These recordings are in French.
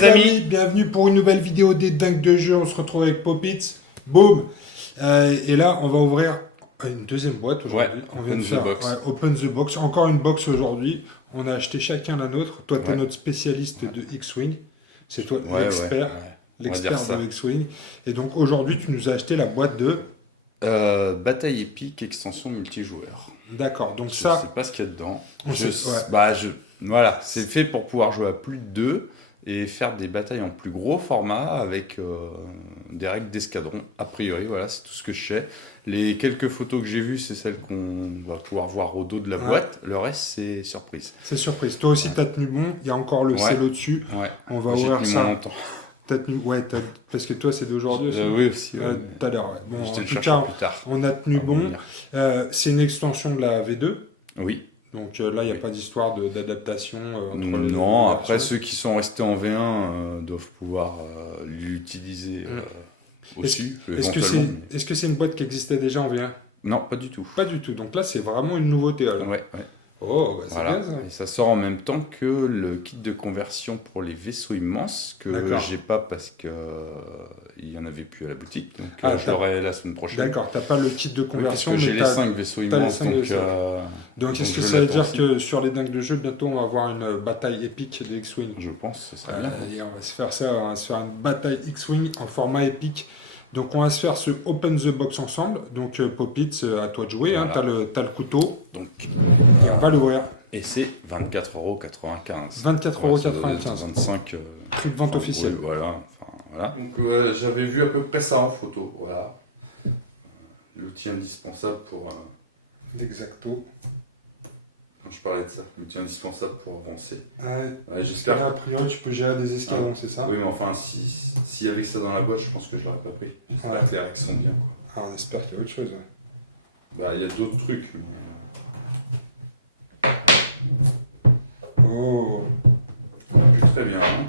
les amis, bienvenue pour une nouvelle vidéo des dingues de jeu. On se retrouve avec Popitz. Boum. Et là, on va ouvrir une deuxième boîte aujourd'hui. On vient de faire Open the Box. Encore une box aujourd'hui. On a acheté chacun la nôtre. Toi, tu es notre spécialiste de X-Wing. C'est toi l'expert. L'expert de X-Wing. Et donc aujourd'hui, tu nous as acheté la boîte de... Bataille épique, extension multijoueur. D'accord, donc je ça... Je sais pas ce qu'il y a dedans. Voilà, c'est fait pour pouvoir jouer à plus de 2 et faire des batailles en plus gros format avec des règles d'escadron. A priori, voilà, c'est tout ce que je sais. Les quelques photos que j'ai vues, c'est celles qu'on va pouvoir voir au dos de la boîte. Le reste, c'est surprise. C'est surprise. Toi aussi, t'as tenu bon. Il y a encore le cello dessus. On va ouvrir ça. Ouais, parce que toi, c'est d'aujourd'hui aussi. Oui, aussi. Tout à l'heure. Bon, je te en le tout cherche cas, plus tard. on a tenu bon. C'est une extension de la V2. Oui. Donc là, il n'y a pas d'histoire d'adaptation. Non, après, ceux qui sont restés en V1 doivent pouvoir l'utiliser aussi. Est-ce que c'est une boîte qui existait déjà en V1? Non, pas du tout. Pas du tout. Donc là, c'est vraiment une nouveauté. Alors. Ouais. Oh, bah, c'est bien ça. Et ça sort en même temps que le kit de conversion pour les vaisseaux immenses que j'ai pas parce que il y en avait plus à la boutique. Donc je l'aurai la semaine prochaine. D'accord, t'as pas le kit de conversion. Parce que j'ai les 5 vaisseaux immenses. Donc est-ce que ça veut dire que sur les dingues de jeu, bientôt on va avoir une bataille épique des X-Wing? Je pense, ça serait bien. Et on va se faire ça, on va se faire une bataille X-Wing en format épique. Donc on va se faire ce Open the Box ensemble. Donc Popitz, à toi de jouer, voilà. T'as le couteau. Donc, et on va l'ouvrir. Et c'est 24,95 €. 24,95 €. 25 prix de vente officiel. Oui, voilà. Donc j'avais vu à peu près ça en photo. Voilà. L'outil indispensable pour... L'exacto. Quand je parlais de ça, l'outil indispensable pour avancer. J'espère. A priori, tu peux gérer des escadrons, c'est ça? Oui, mais enfin, s'il y avait ça dans la boîte, je pense que je l'aurais pas pris. J'espère que les règles sont bien. Quoi. On espère qu'il y a autre chose. Il y a d'autres trucs. Oh. Plus très bien. Hein.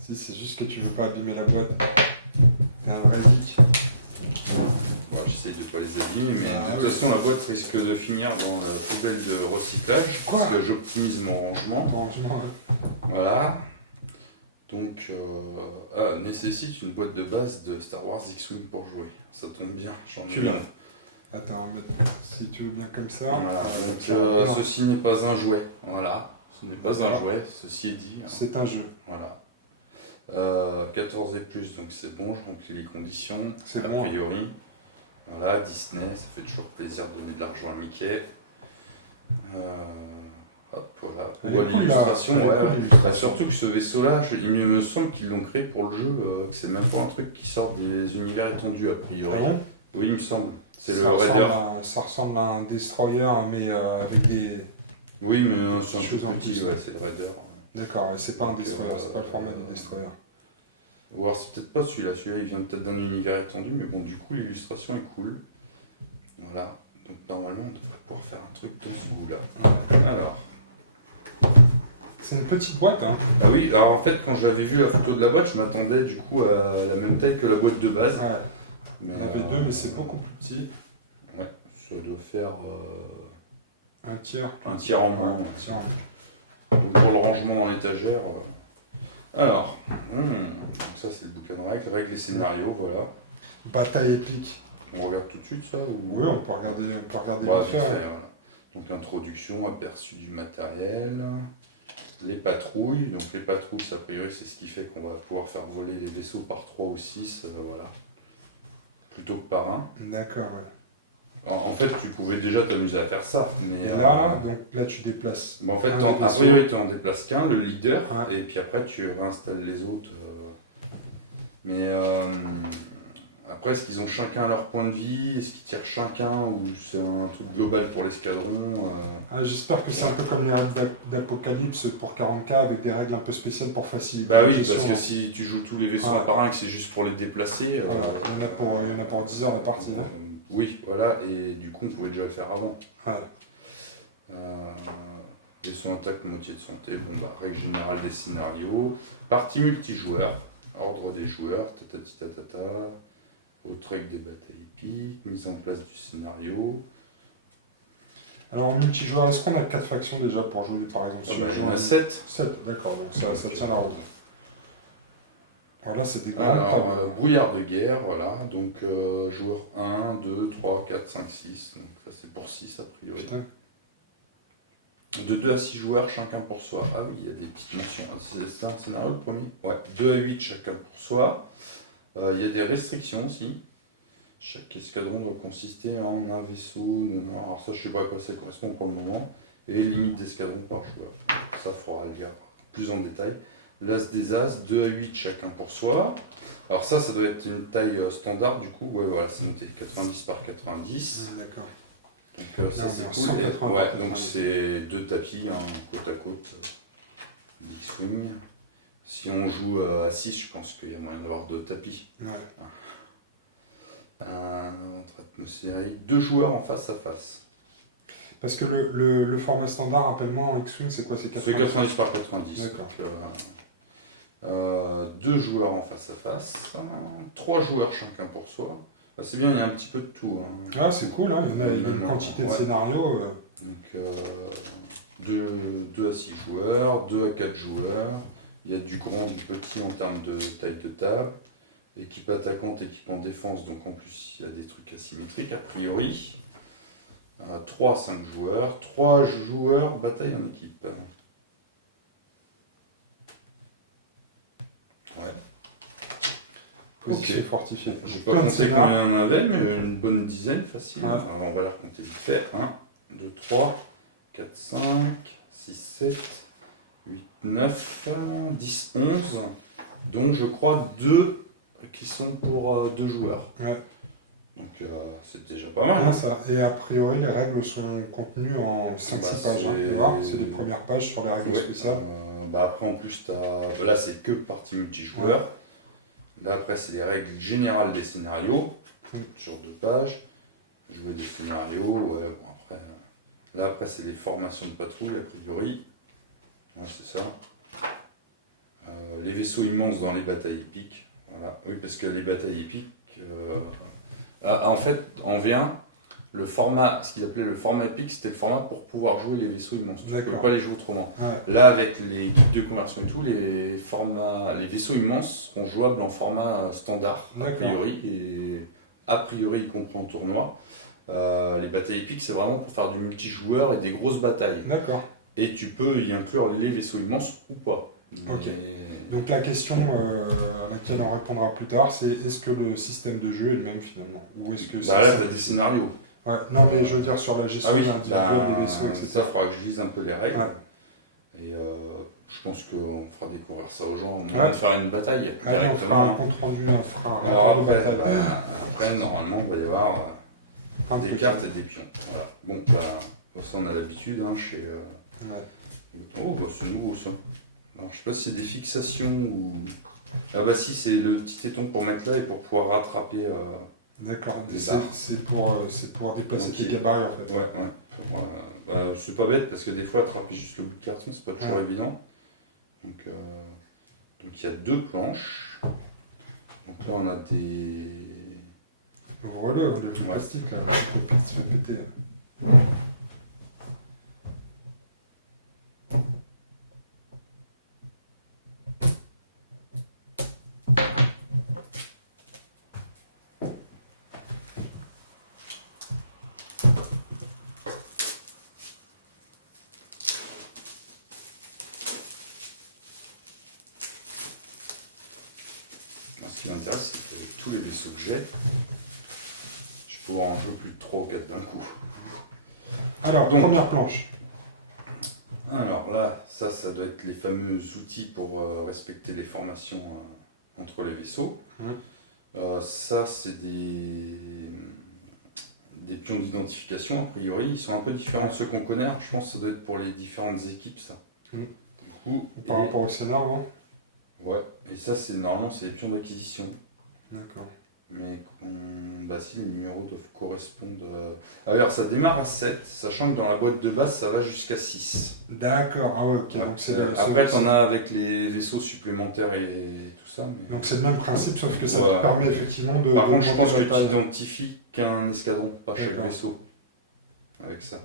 Si, c'est juste que tu veux pas abîmer la boîte. T'es un vrai geek. J'essaye de pas les abîmer, mais de toute façon, la boîte risque de finir dans la poubelle de recyclage. Parce que j'optimise mon rangement. Voilà. Donc, nécessite une boîte de base de Star Wars X-Wing pour jouer. Ça tombe bien, j'en ai une. Attends, si tu veux bien comme ça. Voilà. Donc, ceci n'est pas un jouet. Voilà. Ce n'est pas un jouet, ceci est dit. C'est un jeu. Voilà. 14 et plus, donc c'est bon, je remplis les conditions. C'est a bon. priori. Voilà, Disney, ça fait toujours plaisir de donner de l'argent à Mickey. Hop, voilà. Pour l'illustration, surtout que ce vaisseau-là, il me semble qu'ils l'ont créé pour le jeu, que c'est même pas un truc qui sort des univers étendus a priori. Ah bon? Oui, il me semble. C'est le Raider. Ça ressemble à un Destroyer, mais avec des. Oui, mais c'est un peu petit, c'est le Raider. D'accord, c'est pas un Destroyer, c'est pas le format du Destroyer. Ou alors c'est peut-être pas celui-là, il vient peut-être d'un univers étendu, mais bon, du coup l'illustration est cool. Voilà, donc normalement on devrait pouvoir faire un truc de ce goût-là. Alors. C'est une petite boîte, hein? Ah oui, alors en fait quand j'avais vu la photo de la boîte, je m'attendais du coup à la même taille que la boîte de base. Il y en avait deux, mais c'est beaucoup plus petit. Ouais, ça doit faire... un tiers. Un tiers en moins. Donc pour le rangement dans l'étagère... Alors, ça c'est le bouquin de règles et scénarios, voilà. Bataille épique. On regarde tout de suite ça ou... Oui, on peut regarder vite fait, voilà. Donc introduction, aperçu du matériel, les patrouilles. Donc les patrouilles, a priori c'est ce qui fait qu'on va pouvoir faire voler les vaisseaux par 3 ou 6, voilà. Plutôt que par 1. D'accord, ouais. En fait, tu pouvais déjà t'amuser à faire ça. Mais donc là tu déplaces. En fait, a priori, tu en déplaces qu'un, le leader, et puis après tu réinstalles les autres. Mais après, est-ce qu'ils ont chacun leur point de vie? Est-ce qu'ils tirent chacun? Ou c'est un truc global pour l'escadron? J'espère que c'est un peu comme les règles d'Apocalypse pour 40K avec des règles un peu spéciales pour faciliter. Bah oui, parce que si tu joues tous les vaisseaux un par un et que c'est juste pour les déplacer. Il y en a pour 10 heures de partie. Oui, voilà, et du coup on pouvait déjà le faire avant. Vaisseau intact, moitié de santé, règle générale des scénarios. Partie multijoueur, ordre des joueurs, autre règle des batailles épiques, mise en place du scénario. Alors, en multijoueur, est-ce qu'on a 4 factions déjà pour jouer, par exemple il y en a 7. 7, d'accord, donc ça tient la route. Alors là, c'est des grandes tables. Brouillard de guerre, voilà. Donc, joueur 1, 2, 3, 4, 5, 6. Donc, ça, c'est pour 6 a priori. Putain. De 2 à 6 joueurs, chacun pour soi. Ah oui, il y a des petites mentions. C'est un scénario le premier. Ouais, 2 à 8, chacun pour soi. Il y a des restrictions aussi. Chaque escadron doit consister en un vaisseau. Alors ça, je sais pas à quoi ça correspond pour le moment. Et limite d'escadron par joueur. Ça, il faudra le dire plus en détail. L'As des As, 2 à 8 chacun pour soi. Alors ça doit être une taille standard du coup. Ouais, voilà, c'est noté 90 par 90. D'accord. Donc ça c'est cool. Ouais, donc c'est 2 tapis, côte à côte. X-Wing. Si on joue à 6, je pense qu'il y a moyen d'avoir 2 tapis. Ouais. Entre atmosphère, 2 joueurs en face à face. Parce que le format standard, rappelle-moi, en X-Wing, c'est quoi? C'est 90 par 90. D'accord. Donc, 2 joueurs en face à face, 3 joueurs chacun pour soi. C'est bien, il y a un petit peu de tout. Ah, c'est cool, hein. Il y a une quantité de scénarios. Donc, 2 à 6 joueurs, 2 à 4 joueurs. Il y a du grand, du petit en termes de taille de table. Équipe attaquante, équipe en défense, donc en plus il y a des trucs asymétriques a priori. 3 à 5 joueurs, 3 joueurs, bataille en équipe. Ouais. Ok, fortifié. Je n'ai pas compté combien on avait, mais une bonne dizaine, facile. Ouais. Alors, on va la compter vite fait. 1, 2, 3, 4, 5, 6, 7, 8, 9, 10, 11. Donc je crois 2 qui sont pour 2 joueurs. Ouais. Donc c'est déjà pas mal. Ça. Et a priori, les règles sont contenues en 5-6 pages. C'est les premières pages sur les règles spéciales. Après, en plus, là, c'est que partie multijoueur. Ouais. Là, après, c'est les règles générales des scénarios, sur 2 pages. Jouer des scénarios, ouais, bon, après. Là, après, c'est les formations de patrouille, a priori. Ouais, c'est ça. Les vaisseaux immenses dans les batailles épiques. Voilà. Oui, parce que les batailles épiques. En fait, en V1, le format, ce qu'ils appelaient le format épique, c'était le format pour pouvoir jouer les vaisseaux immenses. Tu ne peux pas les jouer autrement. Ouais. Là, avec les guides de conversion et tout, les vaisseaux immenses seront jouables en format standard, a priori, et a priori, y compris en tournoi. Les batailles épiques, c'est vraiment pour faire du multijoueur et des grosses batailles. D'accord. Et tu peux y inclure les vaisseaux immenses ou pas. Ok. Donc la question à laquelle on répondra plus tard, c'est est-ce que le système de jeu est le même finalement? Ou est-ce que là, il y a des scénarios. Ouais, non, mais je veux dire sur la gestion individuelle des vaisseaux, etc. Ça, il faudra que je lise un peu les règles. Ouais. Et je pense qu'on fera découvrir ça aux gens. On va faire une bataille. On fera un compte rendu, on fera un rapport de bataille. Après, normalement, il va y avoir des cartes et des pions. Voilà. Bon, ça, on a l'habitude chez. Oh, c'est nouveau ça. Alors, je sais pas si c'est des fixations ou. Ah bah si, c'est le petit téton pour mettre là et pour pouvoir rattraper. D'accord. C'est pour déplacer tes gabarits en fait. Ouais. C'est pas bête parce que des fois attraper juste le bout de carton c'est pas toujours évident. Donc il y a 2 planches. Donc là on a des. Ouvre-le, le plastique là, le plastique se fait péter. Ce qui m'intéresse, c'est qu'avec tous les vaisseaux que j'ai, je peux en jouer plus de 3 ou 4 d'un coup. Alors, donc, première planche. Alors là, ça doit être les fameux outils pour respecter les formations entre les vaisseaux. Ça, c'est des pions d'identification, a priori. Ils sont un peu différents de ceux qu'on connaît. Je pense que ça doit être pour les différentes équipes, ça. Du coup, par rapport au scénar, non? Ouais, et ça, normalement, c'est les pions d'acquisition. D'accord. Mais si les numéros doivent correspondre. Alors, ça démarre à 7, sachant que dans la boîte de base, ça va jusqu'à 6. D'accord, ah ouais, ok. Donc après, tu en as avec les vaisseaux supplémentaires et tout ça. Mais... Donc, c'est le même principe, sauf que ça te permet effectivement de. Par contre, je pense que tu n'identifies qu'un escadron, pas chaque vaisseau. Avec ça.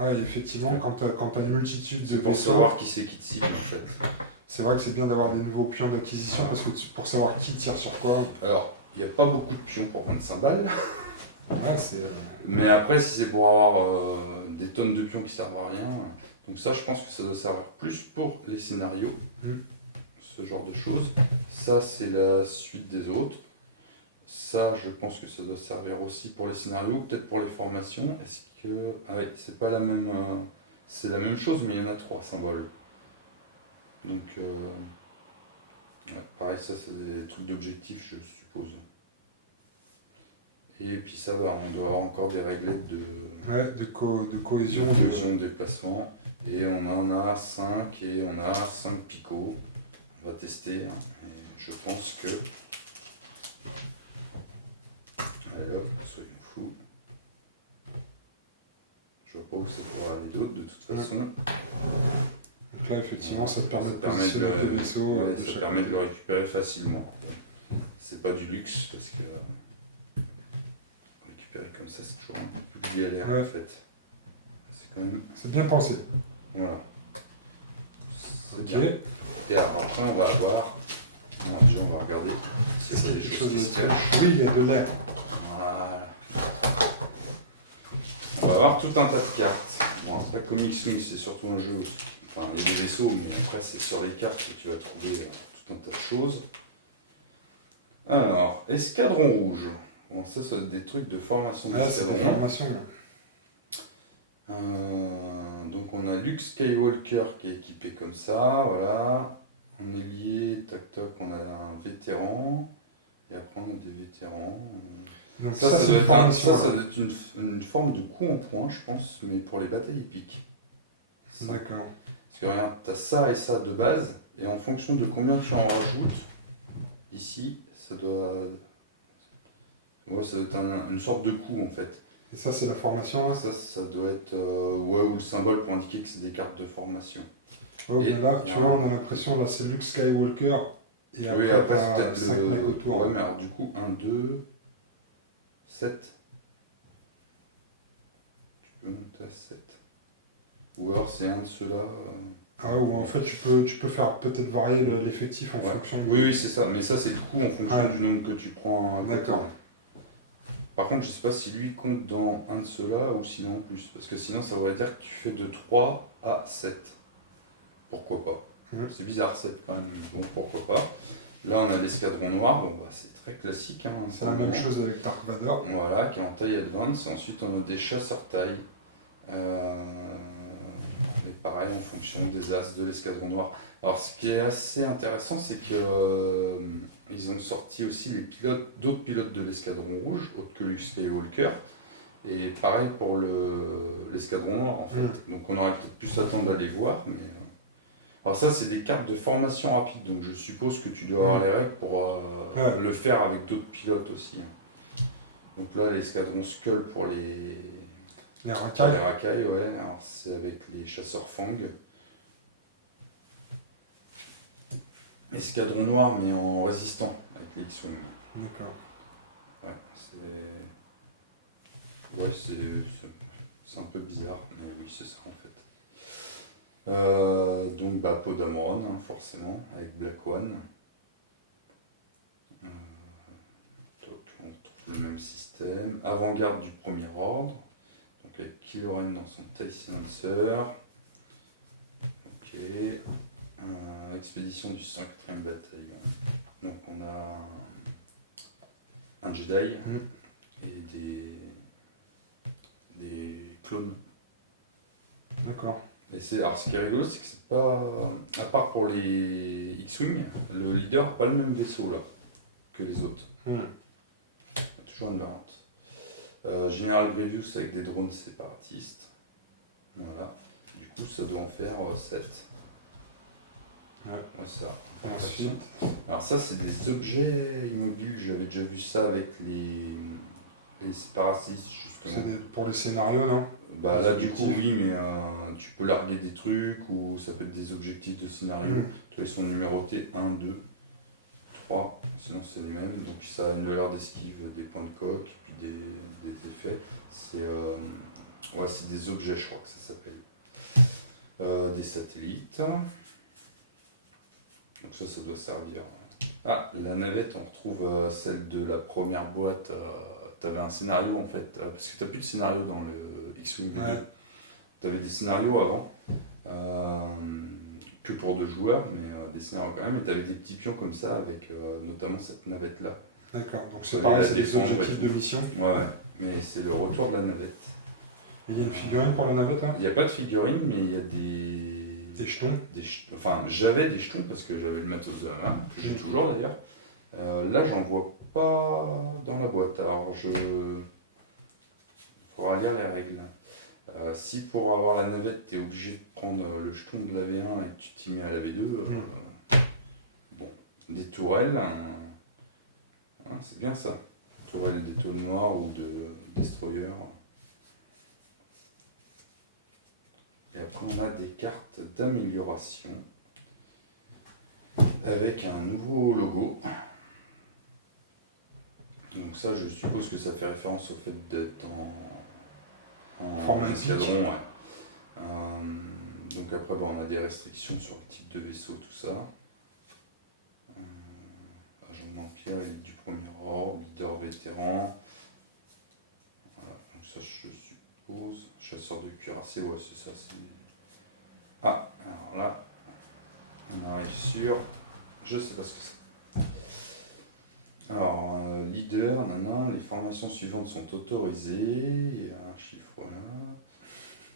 Ouais, effectivement, quand tu as une multitude de pour vaisseaux, savoir qui c'est qui te cible en fait. c'est vrai que c'est bien d'avoir des nouveaux pions d'acquisition parce que pour savoir qui tire sur quoi. Alors, il n'y a pas beaucoup de pions pour 25 balles. Ouais, c'est. Mais après, si c'est pour avoir des tonnes de pions qui servent à rien, donc ça, je pense que ça doit servir plus pour les scénarios, ce genre de choses. Ça, c'est la suite des autres. Ça, je pense que ça doit servir aussi pour les scénarios, peut-être pour les formations. Est-ce que... Ah oui, c'est pas la même... c'est la même chose, mais il y en a 3 symboles. Donc, ouais, pareil, ça, c'est des trucs d'objectifs, je suppose. Et puis ça va, on doit avoir encore des réglettes de, de cohésion. De cohésion, de déplacement. Et on en a 5 et on a 5 picots. On va tester. Hein, et je pense que... Allez hop, soyons fous. Je vois pas où ça pourra aller d'autre de toute façon. Donc là, effectivement, ça te permet de positionner tes vaisseaux. Ça permet de le récupérer facilement. C'est pas du luxe parce que récupérer comme ça, c'est toujours un peu plus galère en fait. C'est quand même. C'est bien pensé. Voilà. Ok. Bien. Et après, on va avoir. Non, déjà, on va regarder si c'est des choses qui se cachent. Oui, il y a de l'air. Voilà. On va avoir tout un tas de cartes. Bon, après, comme X-Wing, c'est surtout un jeu. Enfin, il y a des vaisseaux, mais après, c'est sur les cartes que tu vas trouver tout un tas de choses. Alors, escadron rouge. Bon, ça va être des trucs de formation d'escadron. C'est des formations. Donc, on a Luke Skywalker qui est équipé comme ça, voilà. On est lié, tac tac, on a un vétéran. Et après, on a des vétérans. Donc ça doit être une forme de coup en point, je pense, mais pour les batailles épiques. D'accord. Parce que regarde, tu as ça et ça de base, et en fonction de combien tu en rajoutes, ici, ça doit être une sorte de coup en fait. Et ça, c'est la formation là. Ça doit être ou le symbole pour indiquer que c'est des cartes de formation. Ouais, mais là, tu vois, on a l'impression, là, c'est Luke Skywalker. Et après, oui, après c'est peut-être 5 mecs autour. Ouais, mais alors du coup, 1, 2, 7. Tu peux monter à 7. Ou alors c'est un de ceux-là. Ah, ou en fait, tu peux faire peut-être varier l'effectif en fonction. Oui, c'est ça. Mais ça, c'est du coup en fonction du nombre que tu prends. D'accord. Par contre, je ne sais pas si lui compte dans un de ceux-là ou sinon en plus. Parce que sinon, ça voudrait dire que tu fais de 3 à 7. Pourquoi pas. C'est bizarre, 7 quand même. Bon, pourquoi pas. Là, on a l'escadron noir. Bon, bah, c'est très classique. Hein, c'est la même chose avec Dark Vador. Voilà, qui est en taille advance. Ensuite, on a des chasseurs taille. Et pareil, en fonction des as de l'escadron noir. Alors, ce qui est assez intéressant, c'est que ils ont sorti aussi d'autres pilotes de l'escadron rouge, autres que Luke Skywalker. Et pareil pour l'escadron noir, en fait. Donc, on aurait peut-être pu s'attendre à les voir, mais... Alors ça, c'est des cartes de formation rapide, donc je suppose que tu dois avoir les règles pour le faire avec d'autres pilotes aussi. Donc là, l'escadron Skull pour les racailles. Les racailles, ouais. Alors c'est avec les chasseurs Fang. Escadron noir, mais en résistant, avec les X-Wing. D'accord. Ouais, c'est un peu bizarre, mais oui, c'est ça en fait. Donc Poe Dameron, hein, forcément, avec Black One. On retrouve le même système. Avant-garde du premier ordre. Donc avec Kylo Ren dans son TIE Silencer. Ok. Expédition du 104e bataillon. Donc on a un Jedi et des clones. D'accord. Alors ce qui est rigolo, c'est que c'est pas. À part pour les X-Wing, le leader n'a pas le même vaisseau là que les autres. Il y a toujours une variante. General Grievous avec des drones séparatistes. Voilà. Du coup, ça doit en faire 7. Ouais, ça. Ensuite. Alors, ça, c'est des objets immobiles. J'avais déjà vu ça avec les séparatistes, justement. C'est pour les scénarios, non? Bah là, du coup, oui, mais tu peux larguer des trucs ou ça peut être des objectifs de scénario. Ils sont numérotés 1, 2, 3, sinon c'est les mêmes. Donc ça a une valeur d'esquive, des points de coque, puis des effets. C'est c'est des objets, je crois que ça s'appelle. Des satellites. Donc ça doit servir. Ah, la navette, on retrouve celle de la première boîte. Tu avais un scénario en fait, parce que tu n'as plus de scénario dans le X-Wing V2. Tu avais des scénarios avant, que pour 2 joueurs, mais des scénarios quand même. Et tu avais des petits pions comme ça, avec notamment cette navette-là. D'accord, donc c'est pareil, c'est des objectifs de mission. Ouais, mais c'est le retour de la navette. Et il y a une figurine pour la navette là? Il n'y a pas de figurine, mais il y a des jetons. Enfin, j'avais des jetons parce que j'avais le matos de la main, que j'ai toujours d'ailleurs. Là, j'en vois pas dans la boîte. Alors, il faudra lire les règles. Si pour avoir la navette, tu es obligé de prendre le jeton de la V1 et que tu t'y mets à la V2, bon, des tourelles, c'est bien ça. Tourelles d'étoiles noires ou de destroyer. Et après, on a des cartes d'amélioration avec un nouveau logo. Donc ça, je suppose que ça fait référence au fait d'être en escadron. Ouais. Donc après, on a des restrictions sur le type de vaisseau, tout ça. Agent d'Empire, élite du premier ordre, leader vétéran. Voilà, donc ça, je suppose. Chasseur de cuirassé, ouais, c'est ça. Ah, alors là, on arrive sur. Je sais pas ce que c'est. Alors, leader, les formations suivantes sont autorisées. Il y a un chiffre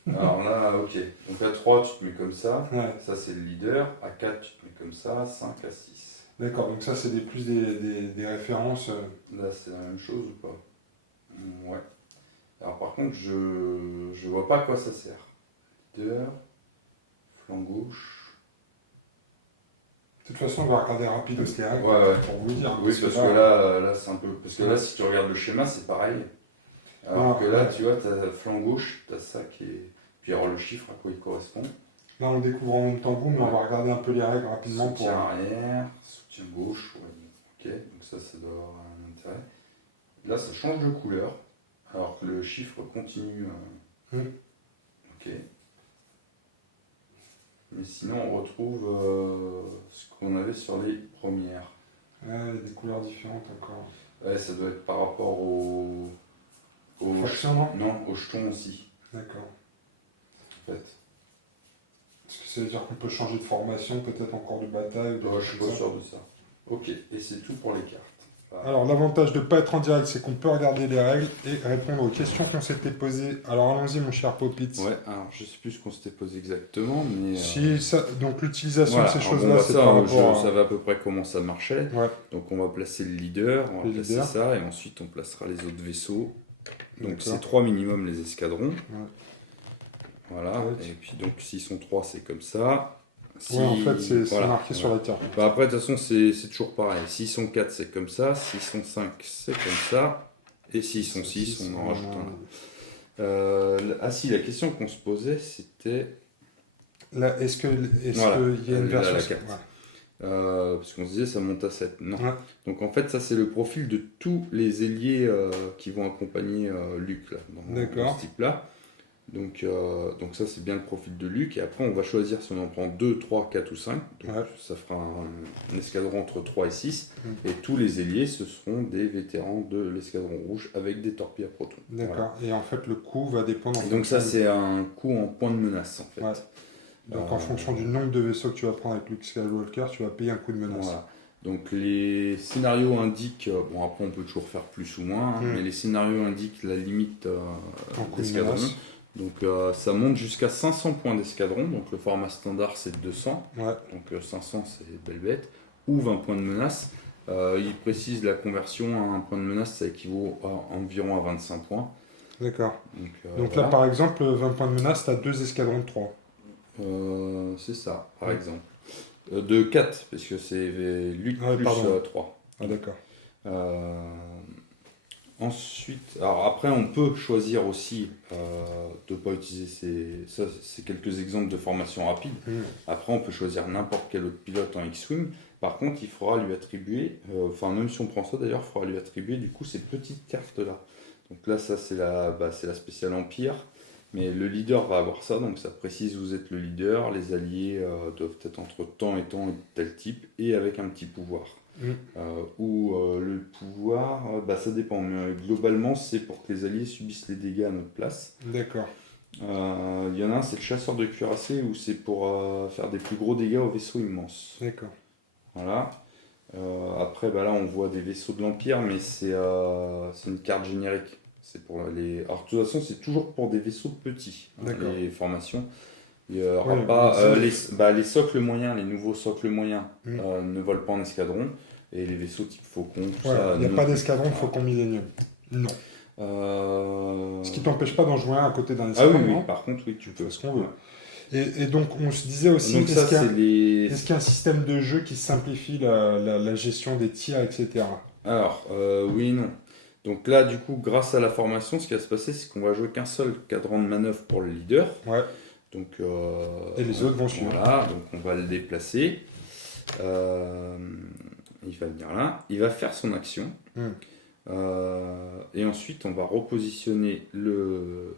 là. Alors là, ok. Donc à 3, tu te mets comme ça. Ouais. Ça, c'est le leader. À 4, tu te mets comme ça. 5 à 6. D'accord, donc ça, c'est plus des références. Là, c'est la même chose ou pas? Ouais. Alors par contre, je vois pas à quoi ça sert. Leader, flanc gauche. De toute façon, on va regarder rapide ce qu'il y a pour vous dire. Oui, parce que là c'est un peu. Parce que là, si tu regardes le schéma, c'est pareil. Alors que là, tu vois, tu as flanc gauche, tu as ça qui est. Puis alors le chiffre, à quoi il correspond. Là, on découvre en même temps vous, mais on va regarder un peu les règles rapidement soutien arrière, soutien gauche, ok, donc ça doit avoir un intérêt. Là, ça change de couleur, alors que le chiffre continue. Ok. Mais sinon, on retrouve ce qu'on avait sur les premières. Ouais, des couleurs différentes encore. Ouais, ça doit être par rapport au non, au jeton aussi. D'accord. En fait. Est-ce que ça veut dire qu'on peut changer de formation, peut-être encore de bataille ou je suis pas sûr de ça. Ok, et c'est tout pour les cartes. Alors l'avantage de ne pas être en direct, c'est qu'on peut regarder les règles et répondre aux questions qu'on s'était posées. Alors allons-y mon cher Popitz. Ouais, alors je sais plus ce qu'on s'était posé exactement, mais... donc l'utilisation de ces choses-là, c'est par rapport... Je savais à peu près comment ça marchait. Ouais. Donc on va placer le leader, on va placer ça, et ensuite on placera les autres vaisseaux. Donc c'est 3 minimum les escadrons. Ouais. Voilà, et puis donc s'ils sont 3, c'est comme ça. En fait, c'est marqué sur la carte. Après, de toute façon, c'est toujours pareil. S'ils sont 4, c'est comme ça. S'ils sont 5, c'est comme ça. Et s'ils sont 6, on en rajoute un. Si, la question qu'on se posait, c'était... Est-ce qu'il y a une version... La carte. Parce qu'on se disait, ça monte à 7. Non. Ouais. Donc, en fait, ça, c'est le profil de tous les ailiers qui vont accompagner Luke, là, dans ce type-là. Donc ça c'est bien le profil de Luke, et après on va choisir si on en prend 2, 3, 4 ou 5, donc ça fera un escadron entre 3 et 6, et tous les ailiers ce seront des vétérans de l'escadron rouge avec des torpilles à protons. D'accord, et en fait le coût va dépendre... Donc ça c'est un coût en points de menace en fait. Ouais. Donc en fonction du nombre de vaisseaux que tu vas prendre avec Luke Skywalker, tu vas payer un coût de menace. Voilà. Donc les scénarios indiquent, bon après on peut toujours faire plus ou moins, mais les scénarios indiquent la limite d'escadron. Donc ça monte jusqu'à 500 points d'escadron, donc le format standard c'est 200, donc 500 c'est belle bête, ou 20 points de menace. Il précise la conversion à un point de menace, ça équivaut environ à 25 points. D'accord. Donc là par exemple, 20 points de menace, tu as 2 escadrons de 3. C'est ça, par exemple. De 4, parce que c'est Luke plus 3. Ah d'accord. Ensuite, alors après on peut choisir aussi de ne pas utiliser c'est quelques exemples de formation rapide. Après on peut choisir n'importe quel autre pilote en X-Wing. Par contre il faudra lui attribuer, même si on prend ça d'ailleurs, il faudra lui attribuer du coup ces petites cartes là. Donc là ça c'est la spéciale Empire. Mais le leader va avoir ça, donc ça précise vous êtes le leader, les alliés doivent être entre tant et tant et de tel type, et avec un petit pouvoir. Le pouvoir, ça dépend, mais globalement c'est pour que les alliés subissent les dégâts à notre place. D'accord. Il y en a un, c'est le chasseur de cuirassés, où c'est pour faire des plus gros dégâts aux vaisseaux immenses. D'accord. Voilà. Après, là on voit des vaisseaux de l'Empire, mais c'est une carte générique. C'est pour les... Alors de toute façon, c'est toujours pour des vaisseaux petits, les formations. Il n'y aura pas les socles moyens, les nouveaux socles moyens ne volent pas en escadron, et les vaisseaux type Faucon, tout ça. Il n'y a pas d'escadron Faucon Millennium. Non. Ce qui t'empêche pas d'en jouer un à côté d'un escadron. Ah oui, par contre, oui, tu peux. Ce qu'on veut. Et donc, on se disait aussi, est-ce qu'il y a un système de jeu qui simplifie la gestion des tirs, etc. Alors, oui et non. Donc là, du coup, grâce à la formation, ce qui va se passer, c'est qu'on va jouer qu'un seul cadran de manœuvre pour le leader. Ouais. Donc, et les autres vont suivre. Voilà, donc on va le déplacer. Il va venir là. Il va faire son action. Et ensuite, on va repositionner le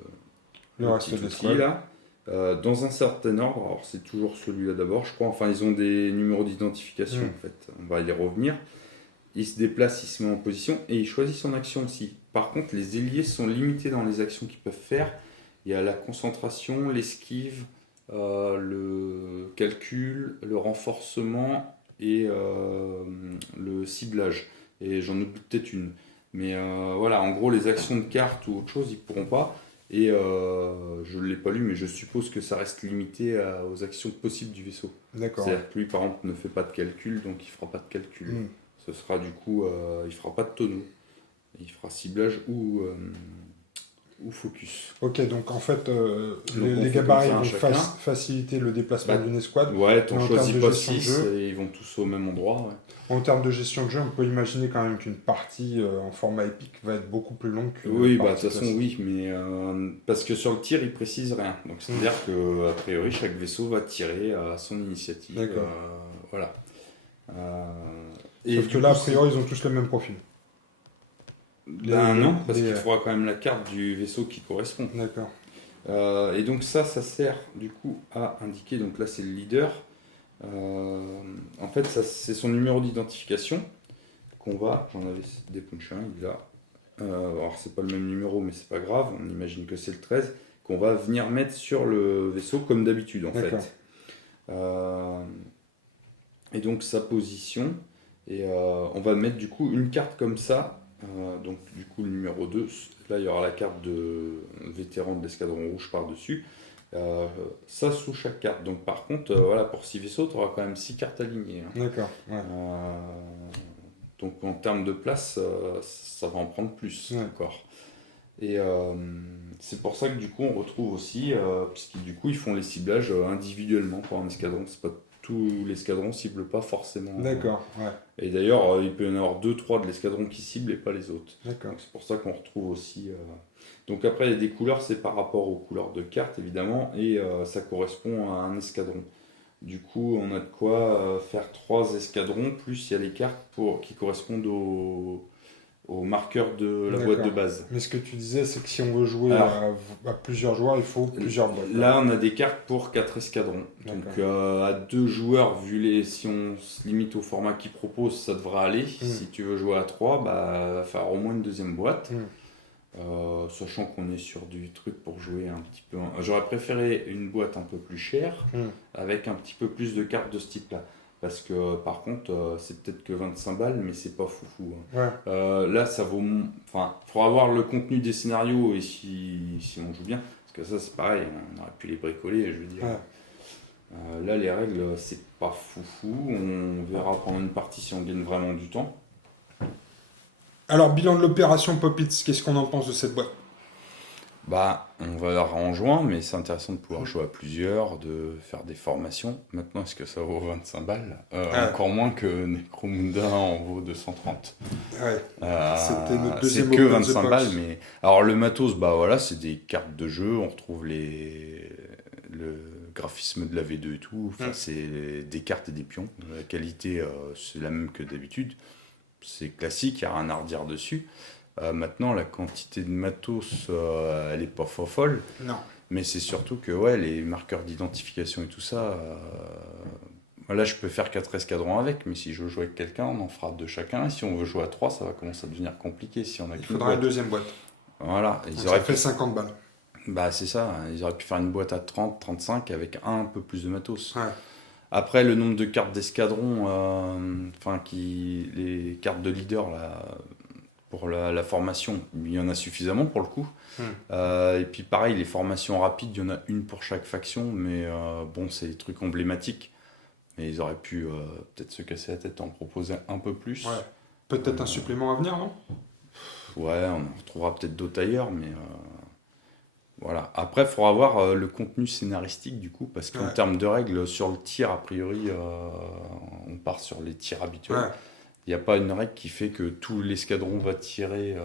reste de l'escouade là. Dans un certain ordre, alors c'est toujours celui-là d'abord, je crois. Enfin, ils ont des numéros d'identification en fait. On va y revenir. Il se déplace, il se met en position et il choisit son action aussi. Par contre, les ailiers sont limités dans les actions qu'ils peuvent faire. Il y a la concentration, l'esquive, le calcul, le renforcement et le ciblage. Et j'en oublie peut-être une. Mais voilà, en gros, les actions de carte ou autre chose, ils ne pourront pas. Et je ne l'ai pas lu, mais je suppose que ça reste limité aux actions possibles du vaisseau. D'accord. C'est-à-dire que lui, par exemple, ne fait pas de calcul, donc il ne fera pas de calcul. Ce sera du coup, il ne fera pas de tonneau. Il fera ciblage ou focus. Ok, donc en fait, les gabarits vont faciliter le déplacement d'une escouade. Ouais, t'en choisis pas 6 et ils vont tous au même endroit. Ouais. En termes de gestion de jeu, on peut imaginer quand même qu'une partie en format épique va être beaucoup plus longue que oui, de toute façon, oui, mais parce que sur le tir, il précise rien. Donc c'est-à-dire qu'a priori, chaque vaisseau va tirer à son initiative. D'accord. Voilà. Sauf que là, a priori, ils ont tous le même profil. Non, parce qu'il faudra quand même la carte du vaisseau qui correspond. D'accord. Et donc ça sert du coup à indiquer, donc là c'est le leader. En fait, c'est son numéro d'identification qu'on va, j'en avais dépunché un, il est là. Alors c'est pas le même numéro, mais c'est pas grave, on imagine que c'est le 13, qu'on va venir mettre sur le vaisseau comme d'habitude en fait. Et donc sa position, et on va mettre du coup une carte comme ça. Donc du coup le numéro 2, là il y aura la carte de vétéran de l'escadron rouge par-dessus, ça sous chaque carte. Donc par contre, voilà, pour 6 vaisseaux, tu auras quand même 6 cartes alignées. D'accord. Ouais. Donc en termes de place, ça va en prendre plus encore. Et c'est pour ça que du coup on retrouve aussi, puisque du coup ils font les ciblages individuellement pour un escadron, c'est pas tout l'escadron cible pas forcément. D'accord, ouais. Et d'ailleurs, il peut y en avoir 2-3 de l'escadron qui ciblent et pas les autres. D'accord. Donc c'est pour ça qu'on retrouve aussi... Donc après, il y a des couleurs, c'est par rapport aux couleurs de carte, évidemment, et ça correspond à un escadron. Du coup, on a de quoi faire 3 escadrons, plus il y a les cartes qui correspondent aux marqueurs de la boîte de base. Mais ce que tu disais, c'est que si on veut jouer à plusieurs joueurs, il faut plusieurs boîtes. Là, on a des cartes pour 4 escadrons. Donc à 2 joueurs, si on se limite au format qu'ils proposent, ça devrait aller. Si tu veux jouer à 3, il va falloir au moins une deuxième boîte. Sachant qu'on est sur du truc pour jouer un petit peu... J'aurais préféré une boîte un peu plus chère, avec un petit peu plus de cartes de ce type-là. Parce que par contre, c'est peut-être que 25 balles, mais c'est pas foufou. Ouais. Là, ça vaut... Enfin, il faudra voir le contenu des scénarios et si on joue bien. Parce que ça, c'est pareil, on aurait pu les bricoler, je veux dire. Ouais. Là, les règles, c'est pas foufou. On verra pendant une partie si on gagne vraiment du temps. Alors, bilan de l'opération Pop-Its, qu'est-ce qu'on en pense de cette boîte ? On va la rejoindre, mais c'est intéressant de pouvoir jouer à plusieurs, de faire des formations. Maintenant, est-ce que ça vaut 25 balles Encore moins que Necromunda en vaut 230. Ouais. C'était notre deuxième c'est que 25 balles, mais... Alors, le matos, voilà, c'est des cartes de jeu, on retrouve le graphisme de la V2 et tout. Enfin, c'est des cartes et des pions. La qualité, c'est la même que d'habitude. C'est classique, il n'y a rien à redire dessus. Maintenant, la quantité de matos, elle n'est pas folle. Non. Mais c'est surtout que ouais, les marqueurs d'identification et tout ça, là je peux faire 4 escadrons avec, mais si je veux jouer avec quelqu'un, on en fera 2 chacun. Et si on veut jouer à 3, ça va commencer à devenir compliqué si on a Il faudra une deuxième boîte. Voilà. Ils auraient fait 50 balles. Bah c'est ça, ils auraient pu faire une boîte à 30, 35 avec un peu plus de matos. Ouais. Après, le nombre de cartes d'escadron, les cartes de leader là, pour la formation, il y en a suffisamment pour le coup. Et puis pareil, les formations rapides, il y en a une pour chaque faction, mais bon, c'est des trucs emblématiques. Mais ils auraient pu peut-être se casser la tête et en proposer un peu plus. Ouais. Peut-être un supplément à venir, non? Ouais, on en retrouvera peut-être d'autres ailleurs, mais voilà. Après, il faudra voir le contenu scénaristique du coup, parce qu'en termes de règles, sur le tir, a priori, on part sur les tirs habituels. Ouais. Il n'y a pas une règle qui fait que tout l'escadron va tirer.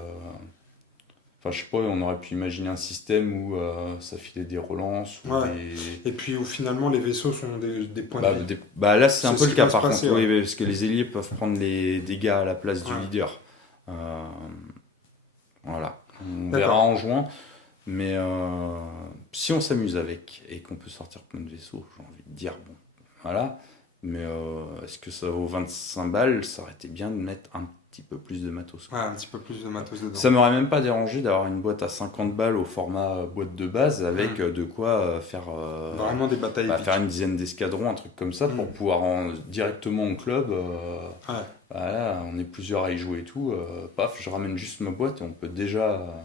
Enfin, je sais pas, on aurait pu imaginer un système où ça filait des relances. Ou Et puis où finalement les vaisseaux sont des points de vie. Là, c'est un peu le cas par contre. Passer, oui, parce que les ailiers peuvent prendre les dégâts à la place du leader. Voilà. On verra en juin. Mais si on s'amuse avec et qu'on peut sortir plein de vaisseaux, j'ai envie de dire, bon, voilà. Mais est-ce que ça vaut 25 balles? Ça aurait été bien de mettre un petit peu plus de matos. Ouais, un petit peu plus de matos dedans. Ça m'aurait même pas dérangé d'avoir une boîte à 50 balles au format boîte de base avec de quoi faire vraiment des batailles épiques. Faire une dizaine d'escadrons, un truc comme ça pour pouvoir directement au club. Voilà, on est plusieurs à y jouer et tout. Paf, je ramène juste ma boîte et on peut déjà.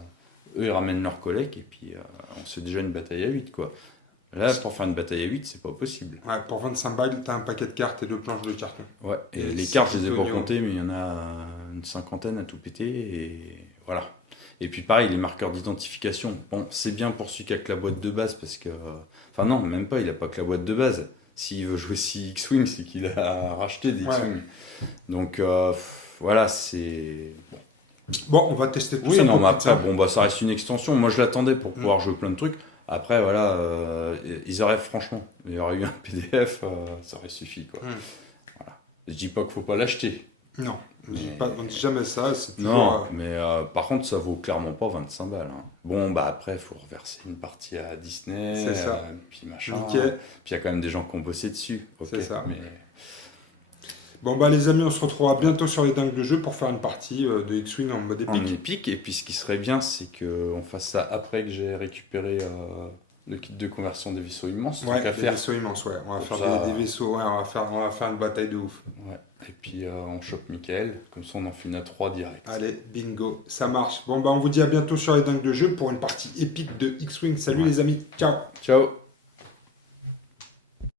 Eux, ils ramènent leurs collègues et puis on se fait déjà une bataille à 8, quoi. Là, pour faire une bataille à 8, c'est pas possible. Ouais, pour 25 balles, t'as un paquet de cartes et 2 planches de carton. Ouais, et les cartes, je les ai pas comptées, mais il y en a une cinquantaine à tout péter, et voilà. Et puis pareil, les marqueurs d'identification. Bon, c'est bien pour celui qui a que la boîte de base, parce que... Enfin non, même pas, il a pas que la boîte de base. S'il veut jouer 6 X-Wing, c'est qu'il a racheté des X-Wing. Donc voilà, c'est... Bon, on va tester tout ça. Oui, non, mais après, ça reste une extension. Moi, je l'attendais pour pouvoir jouer plein de trucs. Après, voilà, ils auraient, franchement, il y aurait eu un PDF, ça aurait suffi, quoi. Voilà. Je dis pas qu'il faut pas l'acheter. Non, on ne dit jamais ça. Toujours, non, mais par contre, ça vaut clairement pas 25 balles. Hein. Bon, après, il faut reverser une partie à Disney, c'est ça. Puis machin. Puis il y a quand même des gens qui ont bossé dessus. C'est ça. Mais... Bon, les amis, on se retrouvera bientôt sur les dingues de jeu pour faire une partie de X-Wing en mode épique. En épique, et puis ce qui serait bien, c'est qu'on fasse ça après que j'ai récupéré le kit de conversion des vaisseaux immenses. Ouais, des vaisseaux immenses, ouais. On va faire des vaisseaux, ouais, on va faire une bataille de ouf. Ouais. Et puis on chope Michael, comme ça on en fait une à 3 direct. Allez, bingo, ça marche. Bon, on vous dit à bientôt sur les dingues de jeu pour une partie épique de X-Wing. Salut les amis, ciao. Ciao.